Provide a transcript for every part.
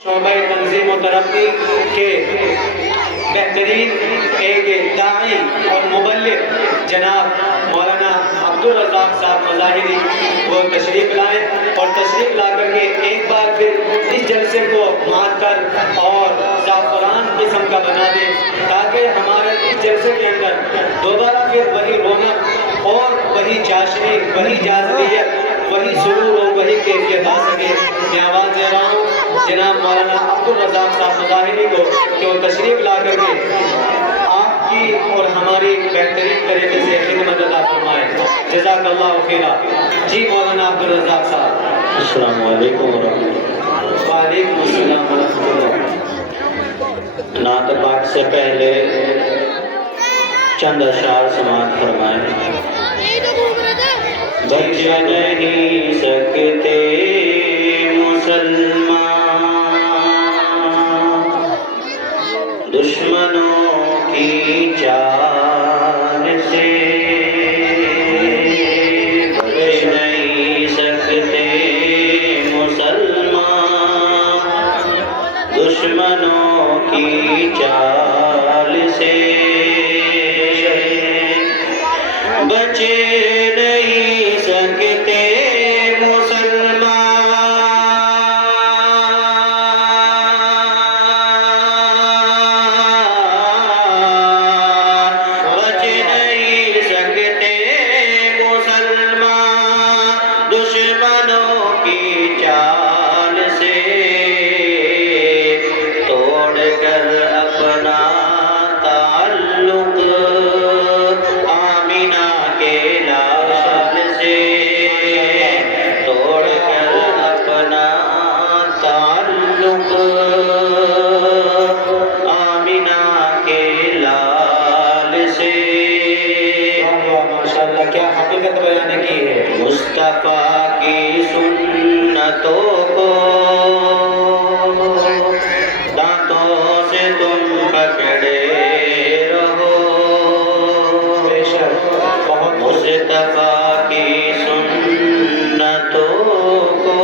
शोबा तंजीम और तरक्की के बेहतरीन एक दाई और मुबल्लिग जनाब मौलाना अब्दुल रज़ाक साहब मज़ाहिरी वो तशरीफ़ लाए और तशरीफ़ ला करके एक बार फिर इस जलसे को मातर और ज़ाफ़रान किस्म का बना दें, ताकि हमारे इस जलसे के अंदर दोबारा फिर वही रौनक और वही चाशनी, वही जाज़बियत, वही सुरूर और वही कैफियत आ सके। मैं आवाज़ दे रहा हूँ जनाब मौलाना अब्दुल रज़ाक साहब मज़ाहिरी को कि वो तशरीफ़ ला करके आपकी और हमारी बेहतरीन तरीके से खिदमत अदा फरमाए। जज़ाकल्लाहु खैरा। जी मौलाना अब्दुल रज़ाक साहब। अस्सलामु अलैकुम वरहमतुल्लाह। वालेकुम अस्सलाम वरहमतुल्लाह। नात पाठ से पहले चंद अशार समाअत फरमाएं। बच नहीं सकते मुसलमान दुश्मनों की चाल से, बच नहीं सकते मुसलमान दुश्मनों की चाल से, बचे नहीं सकते दुश्मनों की चाल से, तोड़कर अपना ताल्लुक आमिना के लाल से, तोड़कर अपना ताल्लुक आमिना के लाल से, माशाअल्लाह क्या हकीकत बयान की है। मुस्तफा की सुन्नतों को दांतों से तुम पकड़े रहो, बेशक बहुत मुस्तफा की सुन्नतों को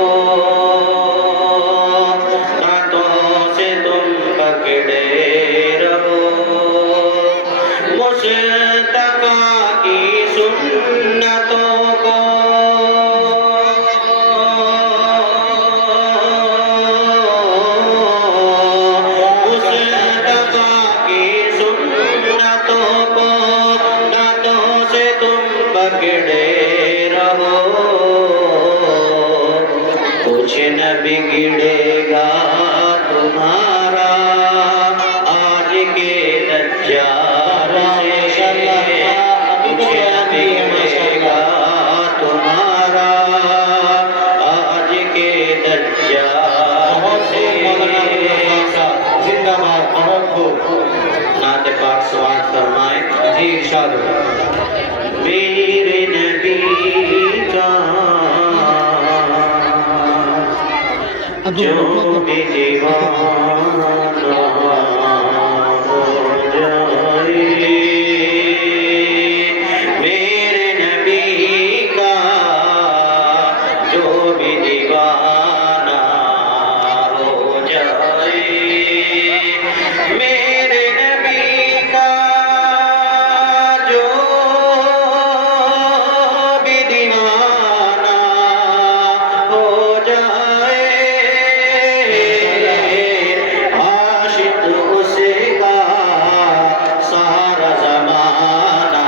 दांतों से तुम पकड़े रहो, मुस्तफा की सुन्नतों को पकड़े रहो, कुछ न बिगड़ेगा तुम्हारा आज के दज्जाल से, कुछ न बिगड़ेगा तुम्हारा आज के दज्जाल से। जिंदाबाद बहुत खूब। नात पाक समाअत फरमाएं। जी इरशाद। मेरे नबी का जो भी दीवाना हो जाए, मेरे नबी का जो भी दीवाना हो जाए, मेरे नबी का जो दीवाना हो जाए, आशिक उसका सारा ज़माना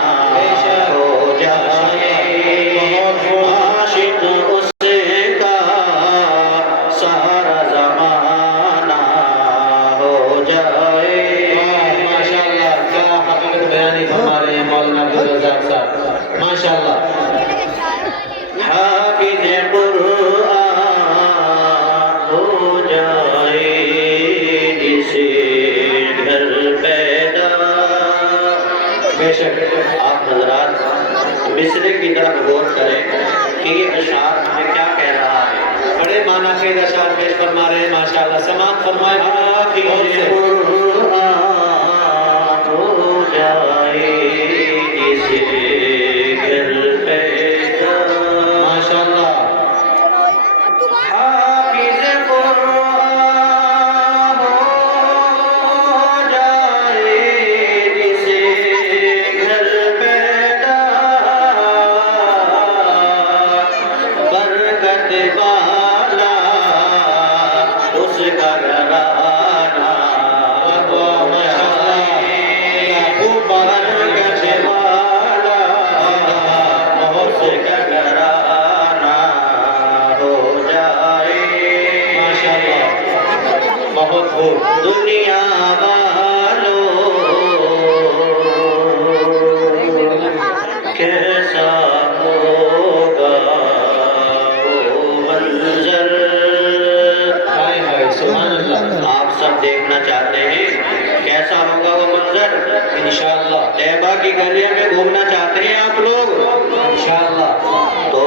हो जाए, आशिक उसका सारा ज़माना हो जाए। माशाअल्लाह क्या हकीकत बयानी फरमा रहे हैं मौलाना अब्दुल रज़ाक साहब। माशाअल्लाह। हाफिज़ कुरआन हो जाए जिसे घर पैदा। बेशक आप हजरात मिसरे की तरफ गौर करें कि ये अशार हमें क्या कह रहा है। बड़े माना खेद अशार पेश फरमा रहे हैं। माशाअल्लाह समाअत फरमाए। हाफिज़ कुरआन हो जाए जिसे घर पैदा। माशाअल्लाह। हाफिज़ कुरआन उसका घराना हो जाए, खूब बरकत वाला उसका घराना हो जाए। माशाअल्लाह, बहुत खूब। दुनिया वालों कैसा होगा वो मंजर। हाय हाय, सुभान अल्लाह। आप सब देखना चाहते हैं कैसा होगा वो मंजर? इंशाअल्लाह, तैबा की गलियों में घूमना चाहते हैं आप लोग? इंशाअल्लाह। तो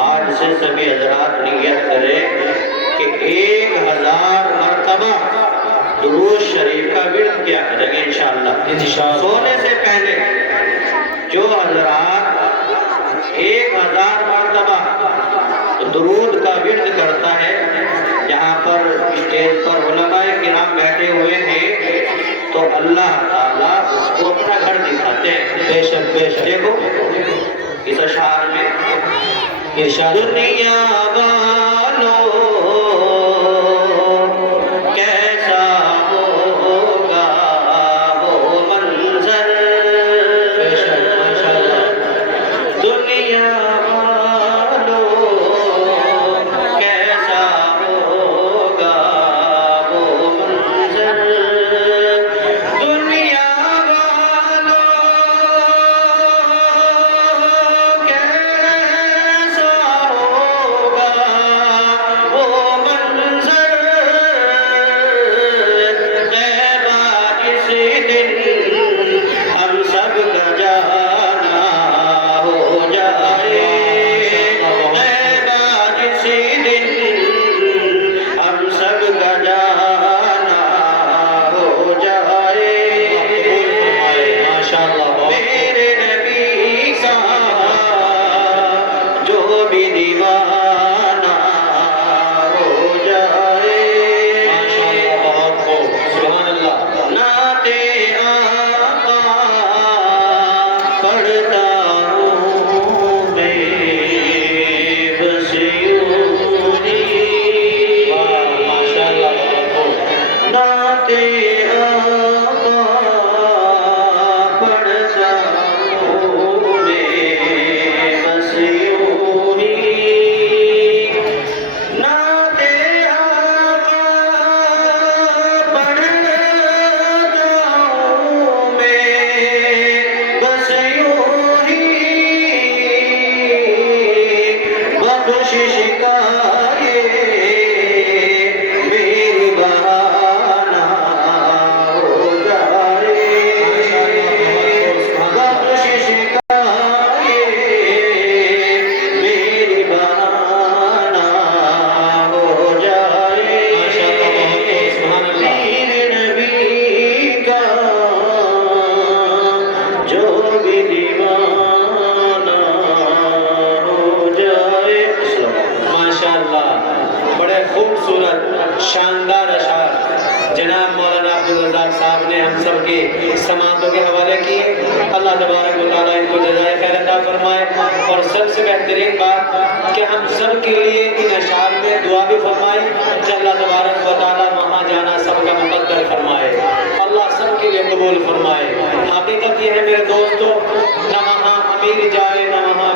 आज से सभी हजरात नियत करें कि 1000 मरतबा दुरूद शरीफ का विर्द किया करेंगे इंशाअल्लाह। इंशाअल्लाह। सोने से पहले जो हजरात 1000 मरतबा दुरूद का विर्द करता है, यहाँ पर स्टेज पर उलमाए किराम बैठे हुए हैं, तो अल्लाह ताला उसको अपना घर दिखाते हैं। बेशक बेशक। देखो इस अशार में इरशाद। दुनिया वालों कैसा होगा वो मंजर। बेशक, माशाअल्लाह। दुनिया वालों कैसा होगा वो मंजर। दुनिया वालों कैसा होगा वो मंजर। तैबा जिस दिन हम सब का जाना हो जाए, तैबा जिस दिन हम सब का जाना हो जाए। माशाअल्लाह, बहुत मेरे नबी का जो भी दीवाना हो जाए। माशाअल्लाह, बहुत खूब। सुभान अल्लाह। नाते आका पढ़ता हूँ मैं बस यूं ही। वाह, माशाअल्लाह, बहुत खूब। नाते आका पढ़ता हूँ मैं बस यूं ही। नाते आका पढ़ता हूँ मैं बस यूं ही। बख्शिश का ये मेरी बहाना हो जाए। बख्शिश का ये मेरी बहाना हो जाए। मेरे नबी का जो भी दीवाना हो जाए। माशाअल्लाह, बड़े खूबसूरत शानदार अशार जनाब मौलाना अब्दुल रज़ाक साहब ने हम सब के समातों के हवाले किए। अल्लाह तबारक व तआला इनको जज़ाए खैर अता फरमाए। और सबसे बेहतरीन बात कि हम सब के लिए इन अशार में दुआ भी फरमाए कि अल्लाह तबारक व तआला वहाँ जाना सबका मुक़द्दर फरमाए, अल्लाह सब के लिए कबूल फरमाए। हकीकत ये है मेरे दोस्तों, न वहाँ अमीर जाए न वहाँ